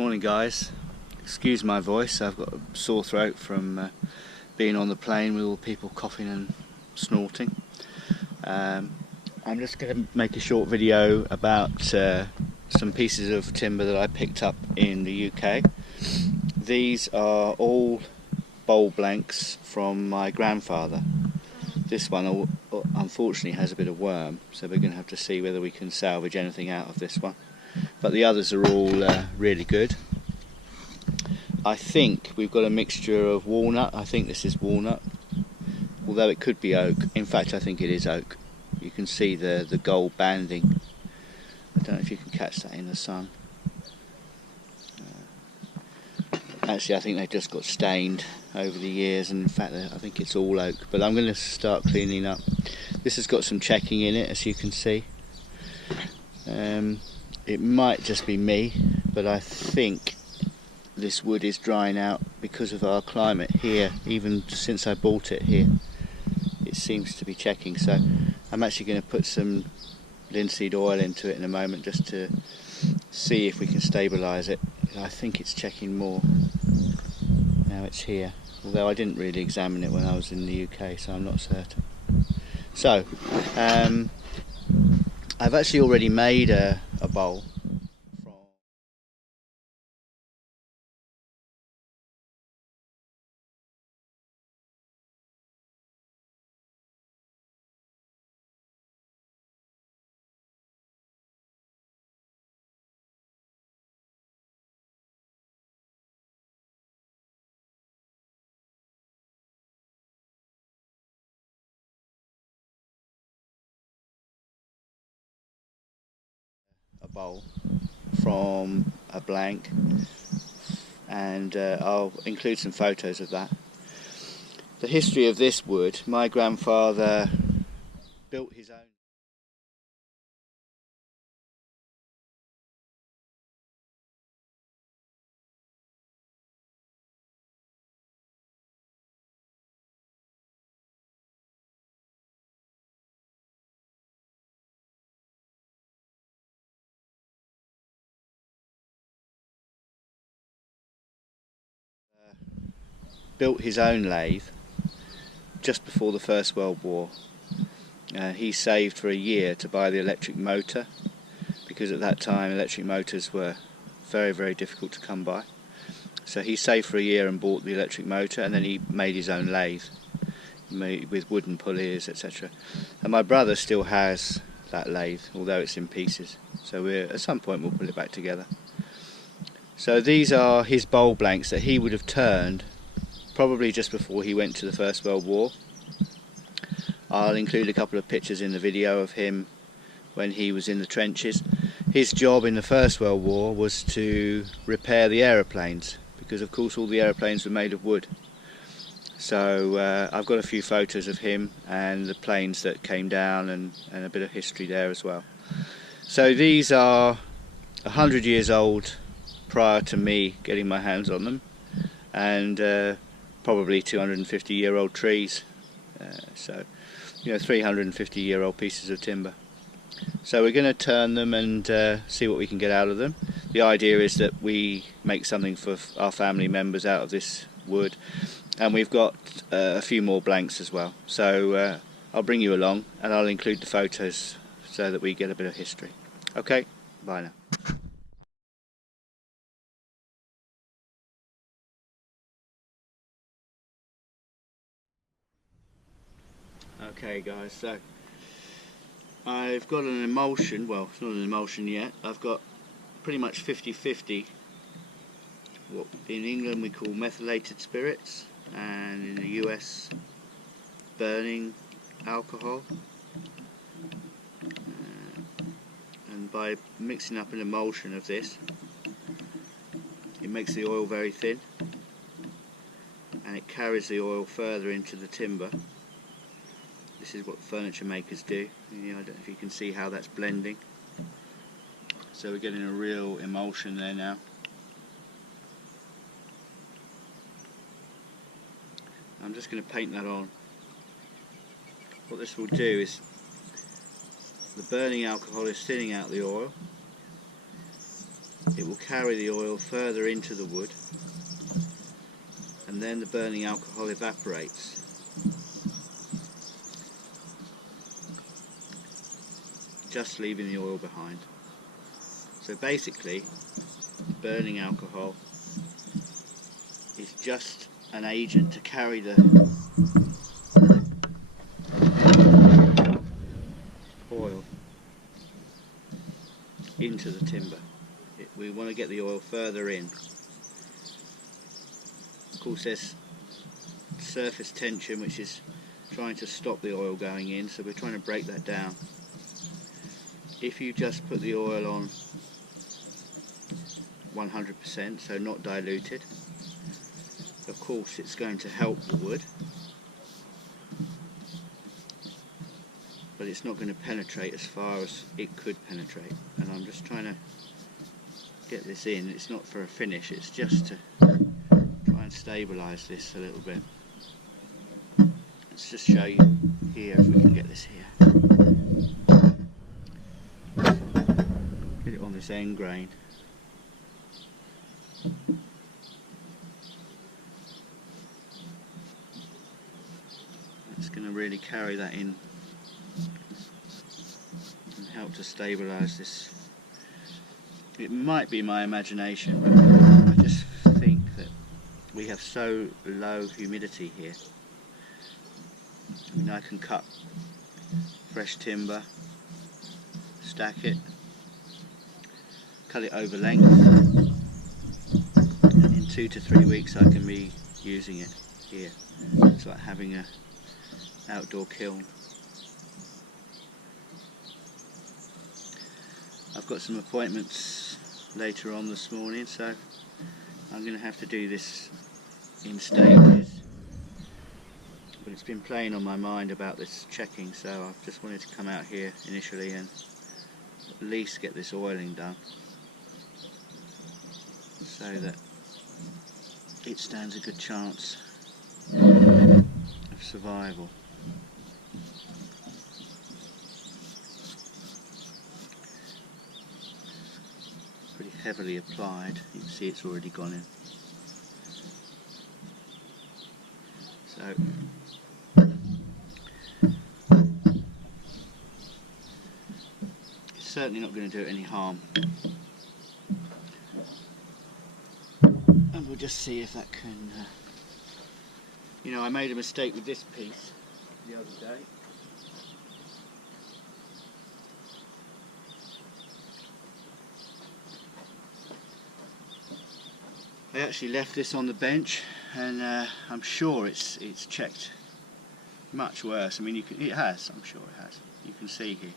Morning guys, excuse my voice, I've got a sore throat from being on the plane with all people coughing and snorting. I'm just going to make a short video about some pieces of timber that I picked up in the UK. These are all bowl blanks from my grandfather. This one unfortunately has a bit of worm, so we're going to have to see whether we can salvage anything out of this one. But the others are all really good. I think we've got a mixture of walnut. I think this is walnut, although it could be oak. In fact, I think it is oak. You can see the gold banding. I don't know if you can catch that in the sun. Actually, I think they've just got stained over the years, and in fact I think it's all oak. But I'm going to start cleaning up. This has got some checking in it, as you can see. It might just be me, but I think this wood is drying out because of our climate here. Even since I bought it here, it seems to be checking. So I'm actually going to put some linseed oil into it in a moment, just to see if we can stabilise it. I think it's checking more. Now it's here, although I didn't really examine it when I was in the UK, so I'm not certain. So I've actually already made a bowl from a blank, and I'll include some photos of that. The history of this wood: my grandfather built his own lathe just before the First World War. He saved for a year to buy the electric motor, because at that time electric motors were very, very difficult to come by. So he saved for a year and bought the electric motor, and then he made his own lathe with wooden pulleys, etc. And my brother still has that lathe, although it's in pieces. So at some point we'll put it back together. So these are his bowl blanks that he would have turned probably just before he went to the First World War. I'll include a couple of pictures in the video of him when he was in the trenches. His job in the First World War was to repair the aeroplanes, because of course all the aeroplanes were made of wood. So I've got a few photos of him and the planes that came down, and a bit of history there as well. So these are 100 years old prior to me getting my hands on them, and probably 250-year-old trees. So, you know, 350-year-old pieces of timber. So we're going to turn them and see what we can get out of them. The idea is that we make something for our family members out of this wood, and we've got a few more blanks as well. So I'll bring you along, and I'll include the photos so that we get a bit of history. Okay, bye now. Okay guys, so I've got an emulsion. Well, it's not an emulsion yet. I've got pretty much 50-50, what in England we call methylated spirits, and in the US burning alcohol. And by mixing up an emulsion of this, it makes the oil very thin, and it carries the oil further into the timber. This is what furniture makers do. I don't know if you can see how that's blending. So we're getting a real emulsion there now. I'm just going to paint that on. What this will do is, the burning alcohol is thinning out the oil, it will carry the oil further into the wood, and then the burning alcohol evaporates. Just leaving the oil behind. So basically, burning alcohol is just an agent to carry the oil into the timber. We want to get the oil further in. Of course, there's surface tension which is trying to stop the oil going in, so we're trying to break that down. If you just put the oil on 100%, so not diluted, of course it's going to help the wood, but it's not going to penetrate as far as it could penetrate. And I'm just trying to get this in. It's not for a finish, it's just to try and stabilise this a little bit. Let's just show you here if we can get this here. Get it on this end grain. It's going to really carry that in and help to stabilise this. It might be my imagination, but I just think that we have so low humidity here. I mean, I can cut fresh timber, stack it, cut it over length, and in 2 to 3 weeks I can be using it here. It's like having an outdoor kiln. I've got some appointments later on this morning, so I'm going to have to do this in stages. But it's been playing on my mind about this checking, so I've just wanted to come out here initially and at least get this oiling done, so that it stands a good chance of survival. Pretty heavily applied. You can see it's already gone in. So it's certainly not going to do it any harm. And we'll just see if that can... You know, I made a mistake with this piece the other day. I actually left this on the bench, and I'm sure it's checked much worse. I mean, it has. I'm sure it has. You can see here.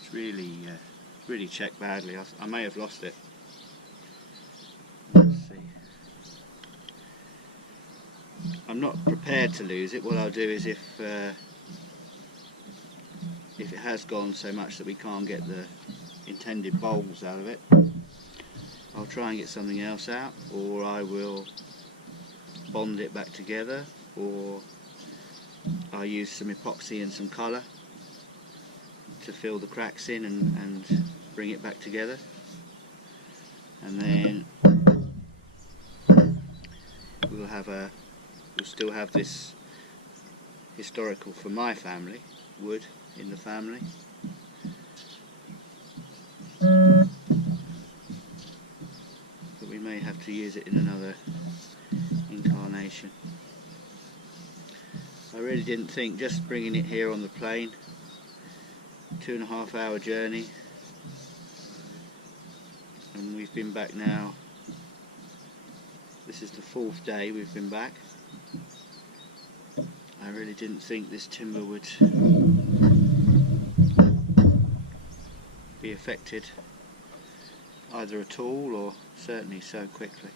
It's really checked badly. I may have lost it. Let's see. I'm not prepared to lose it. What I'll do is if it has gone so much that we can't get the intended bulbs out of it, I'll try and get something else out, or I will bond it back together, or I'll use some epoxy and some colour to fill the cracks in and bring it back together. And then we'll still have this historical, for my family, wood in the family. But we may have to use it in another incarnation. I really didn't think, just bringing it here on the plane, 2.5 hour journey, and we've been back now. This is the 4th day we've been back. I really didn't think this timber would be affected either at all, or certainly so quickly.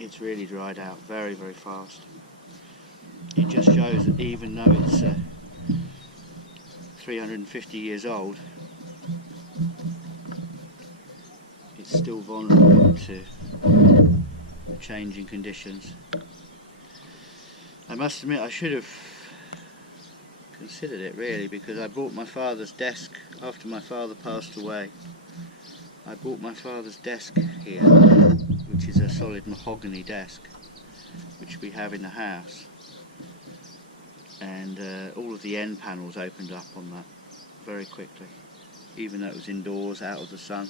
It's really dried out very, very fast. It just shows that even though it's 350 years old, it's still vulnerable to changing conditions. I must admit, I should have considered it really, because I bought my father's desk after my father passed away. I bought my father's desk here, which is a solid mahogany desk, which we have in the house, and all of the end panels opened up on that very quickly, even though it was indoors out of the sun.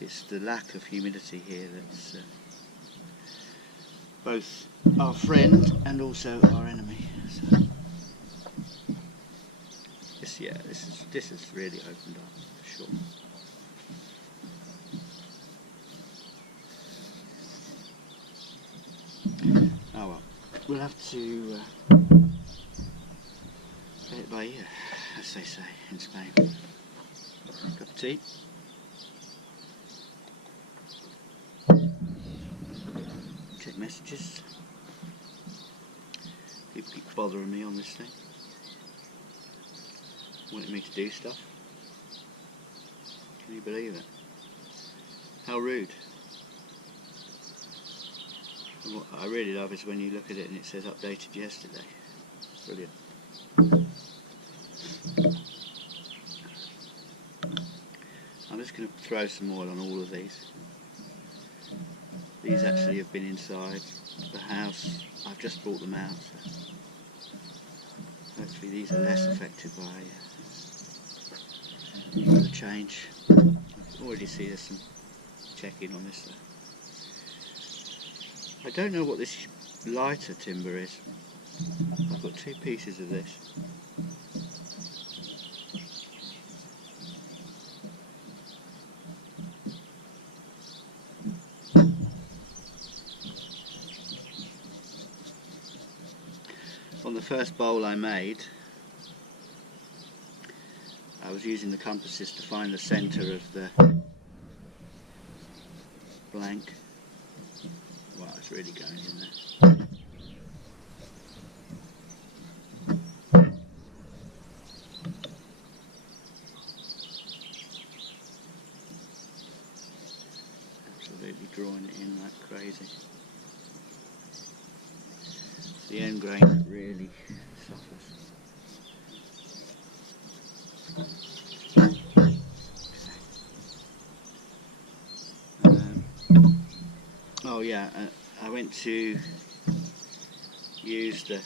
It's the lack of humidity here that's both our friend and also our enemy. So, this has really opened up for sure. Oh well, we'll have to play it by ear, as they say in Spain. Cup of tea. Check messages. People keep bothering me on this thing, wanting me to do stuff. Can you believe it? How rude. And what I really love is when you look at it and it says updated yesterday. Brilliant. I'm just going to throw some oil on all of these. These actually have been inside the house. I've just brought them out, so hopefully these are less affected by the change. I already see there's some checking on this though. I don't know what this lighter timber is. I've got two pieces of this. On the first bowl I made, I was using the compasses to find the centre of the blank. Wow, it's really going in there. Absolutely drawing it in like crazy. It's the end grain that really suffers. Oh yeah, I went to use the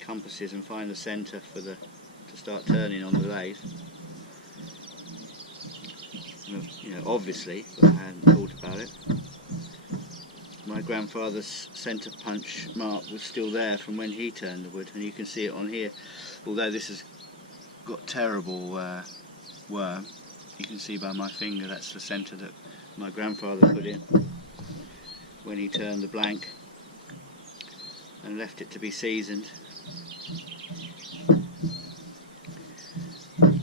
compasses and find the centre for to start turning on the lathe. You know, obviously, but I hadn't thought about it. My grandfather's centre punch mark was still there from when he turned the wood, and you can see it on here. Although this has got terrible worm, you can see by my finger that's the centre that my grandfather put in when he turned the blank and left it to be seasoned.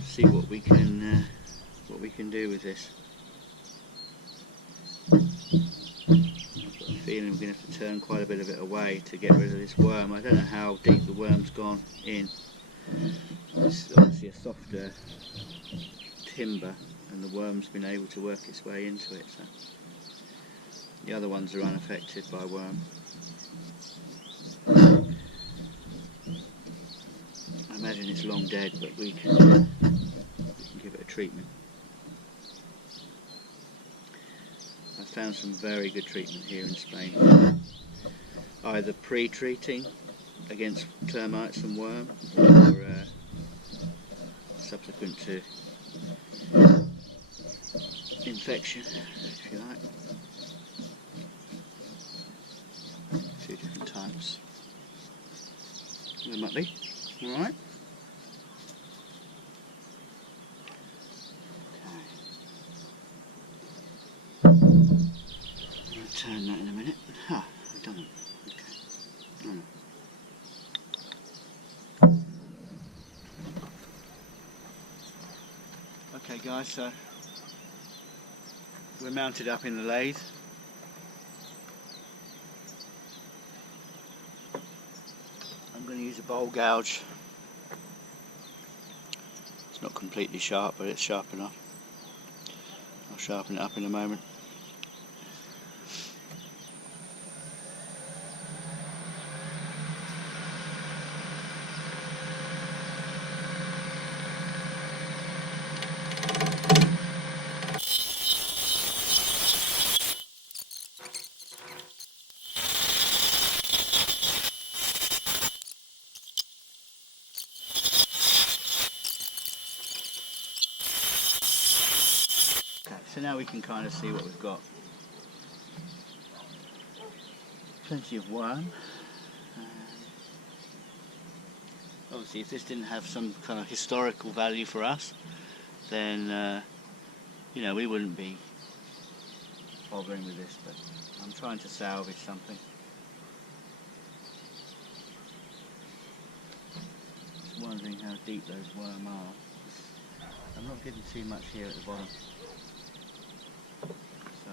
See what we can do with this. I've got a feeling we're going to have to turn quite a bit of it away to get rid of this worm. I don't know how deep the worm's gone in. It's obviously a softer timber and the worm's been able to work its way into it. So the other ones are unaffected by worm. I imagine it's long dead, but we can give it a treatment. I found some very good treatment here in Spain. Either pre-treating against termites and worm, or subsequent to infection, if you like. Two different types. There might be. Alright. Okay. I'll turn that in a minute. Ah, I've done it. Okay. Okay guys, so we're mounted up in the lathe. I'm going to use a bowl gouge. It's not completely sharp, but it's sharp enough. I'll sharpen it up in a moment. so now we can kind of see what we've got. Plenty of worm. Obviously if this didn't have some kind of historical value for us, then you know, we wouldn't be bothering with this, but I'm trying to salvage something. Just wondering how deep those worm are. I'm not getting too much here at the bottom. So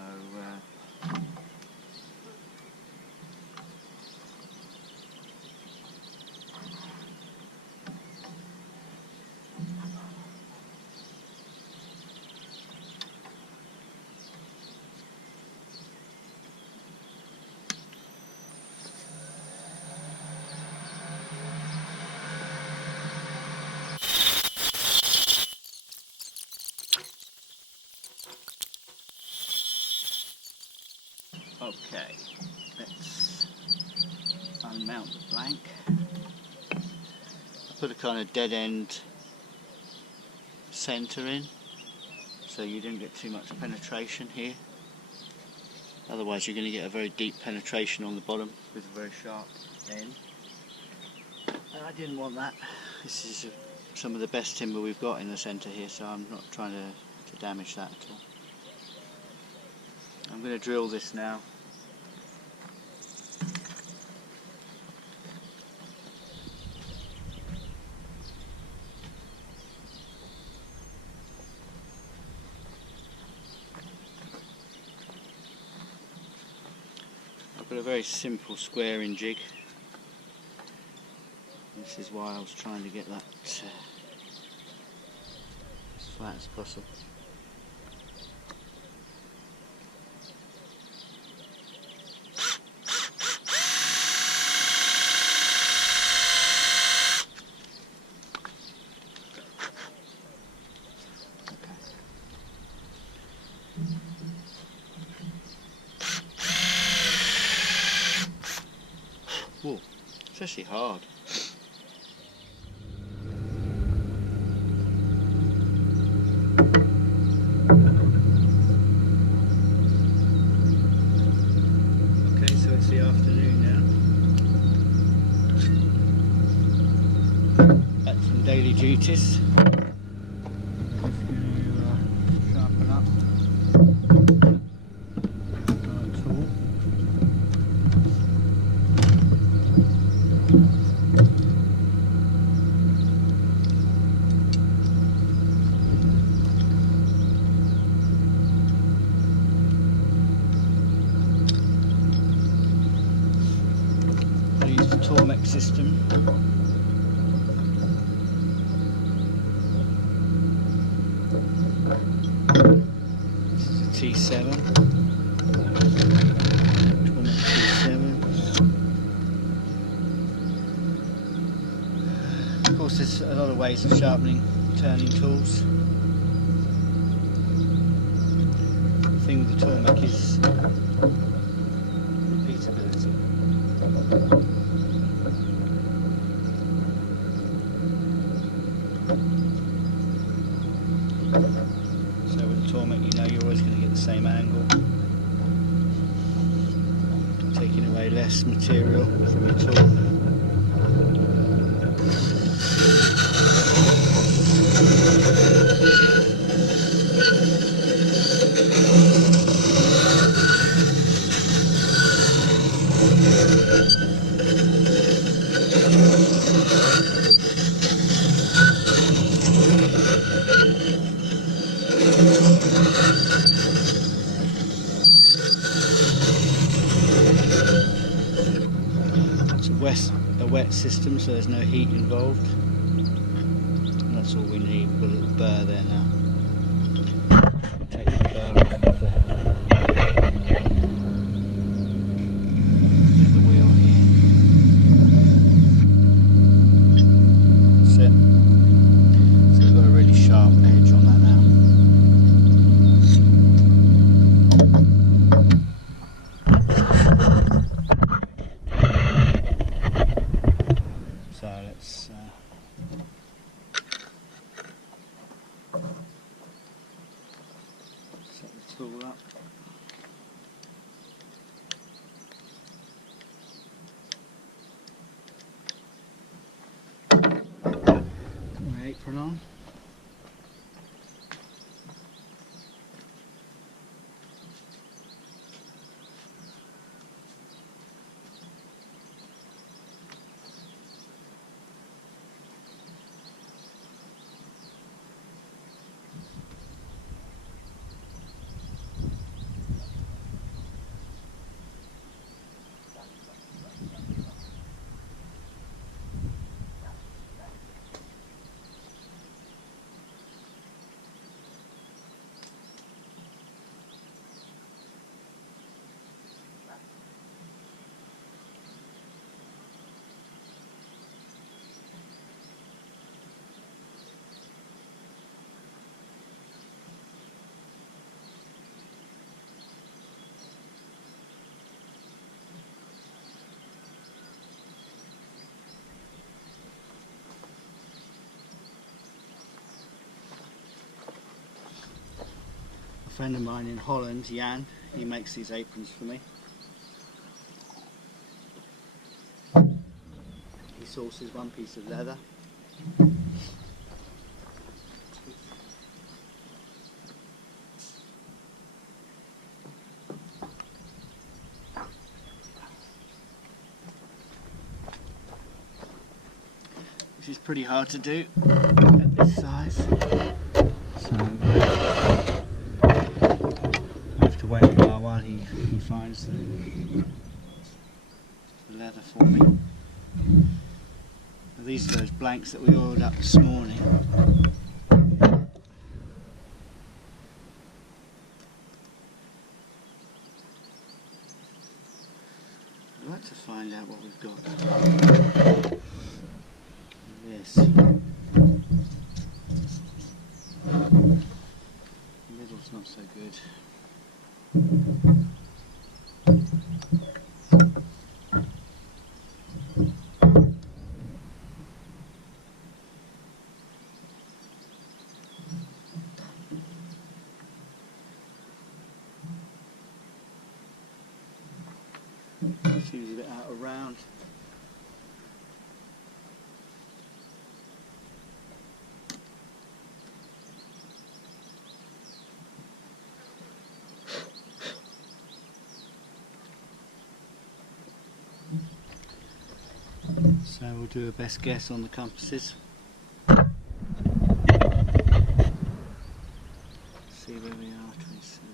okay, let's unmount the blank. I put a kind of dead end centre in, so you don't get too much penetration here. Otherwise you're going to get a very deep penetration on the bottom with a very sharp end. And I didn't want that. This is some of the best timber we've got in the centre here, so I'm not trying to damage that at all. I'm going to drill this now. I've got a very simple squaring jig. This is why I was trying to get that as flat as possible. Whoa, it's actually hard. Okay, so it's the afternoon now. That's some daily duties. Sharpen up. Tormek system. This is a T7. Tormek T7. Of course, there's a lot of ways of sharpening turning tools. The thing with the Tormek is repeatability. So with the Tormek, you know you're always going to get the same angle, taking away less material from your tool. It's a wet system, so there's no heat involved. And that's all we need. We've got a little burr there now. Take the burr off of the wheel here. That's it. So we've got a really sharp edge on that now. So let's set this apron on. A friend of mine in Holland, Jan, he makes these aprons for me. He sources one piece of leather. Which is pretty hard to do at this size. So I have to wait a while he finds the leather for me. Now these are those blanks that we oiled up this morning. I'd like to find out what we've got. This. Middle's not so good. Seems a bit out of round. So we'll do a best guess on the compasses. See where we are, 27.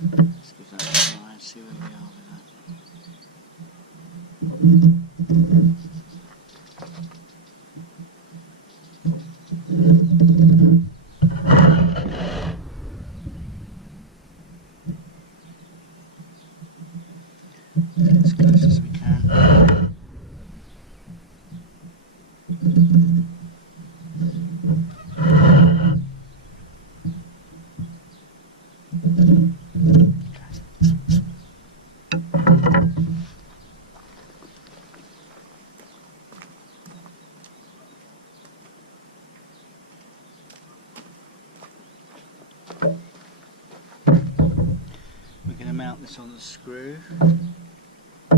Let's give that a try and see where we are with that. As close as we can. We're going to mount this on the screw. So,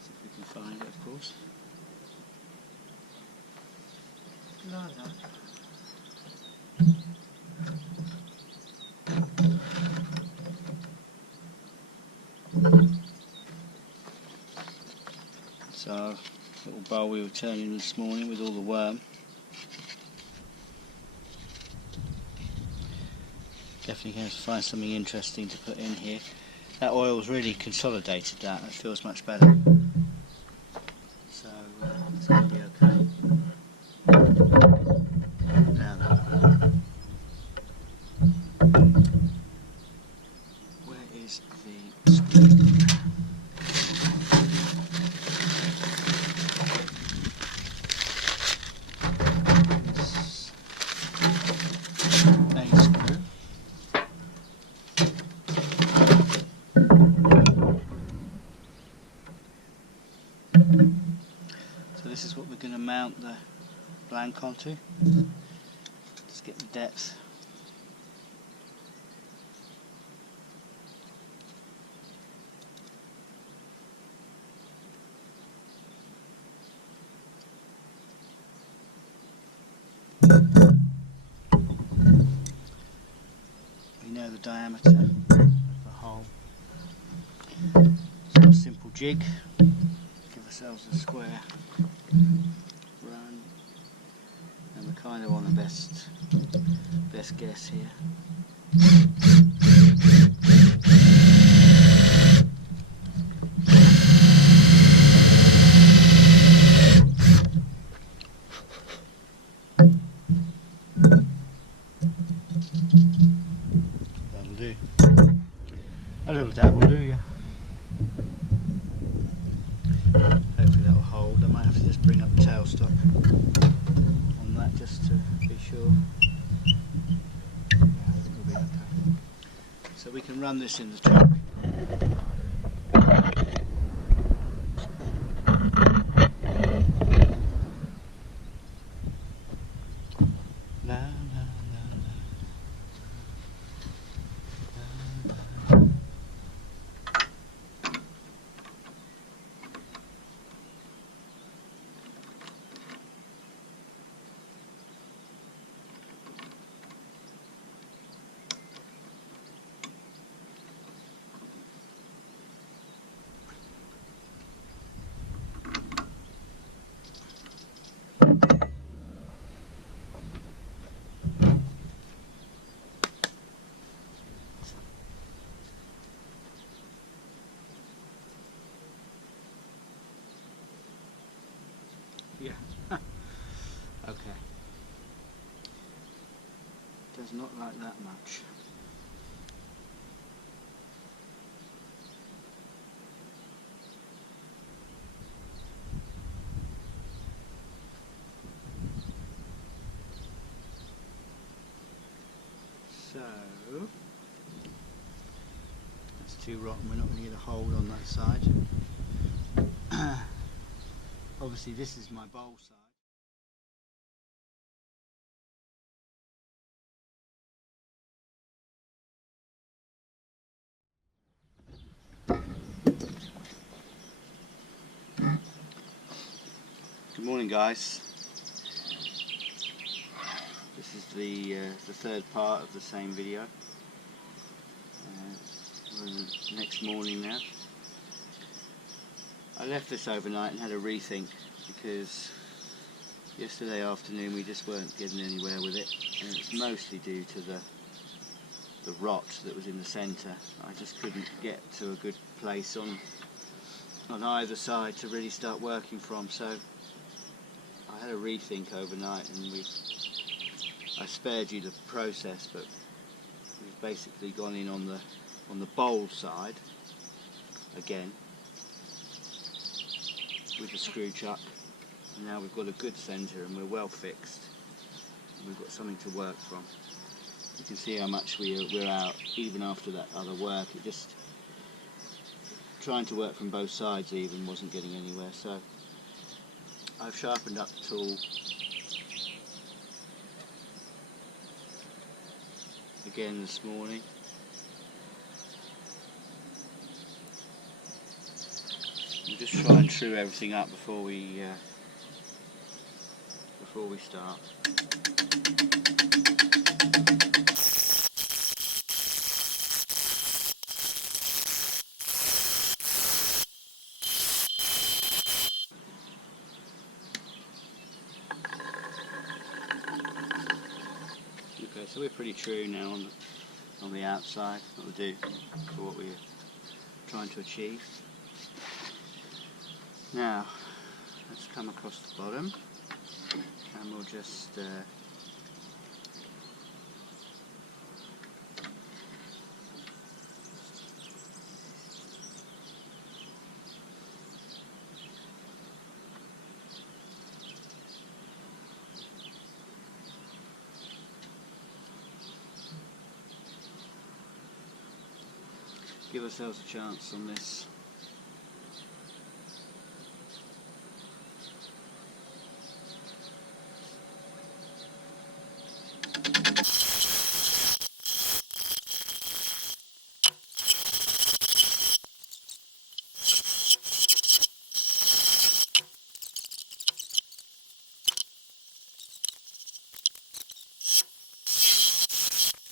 see if we can find it, of course. La, la. So, little bowl we were turning this morning with all the worm. Definitely going to find something interesting to put in here. That oil's really consolidated that. It feels much better. So it's going to be okay. Now then. Where is the screw? A screw. mount the blank onto. Just get the depth. We know the diameter of the hole. So a simple jig. Give ourselves a square run, and we're kind of on the best guess here. That'll do. A little dab will do, yeah. Hopefully that will hold. I might have to just bring up the tailstock on that just to be sure. Yeah, I think we'll be okay. So we can run this in the truck. La, la, la, la. Yeah. Okay. Does not like that much. So that's too rotten. We're not going to get a hold on that side. Obviously this is my bowl side. Good morning, guys. This is the third part of the same video. We're the next morning now. I left this overnight and had a rethink because yesterday afternoon we just weren't getting anywhere with it, and it's mostly due to the rot that was in the centre. I just couldn't get to a good place on either side to really start working from, so I had a rethink overnight, and I spared you the process, but we've basically gone in on the bowl side again with the screw chuck, and now we've got a good centre and we're well fixed, and we've got something to work from. You can see how much we're out even after that other work. It just trying to work from both sides even wasn't getting anywhere, so I've sharpened up the tool again this morning. We'll just try and true everything up before we start. Okay, so we're pretty true now on the outside. That'll do for what we're trying to achieve. Now, let's come across the bottom, and we'll just give ourselves a chance on this.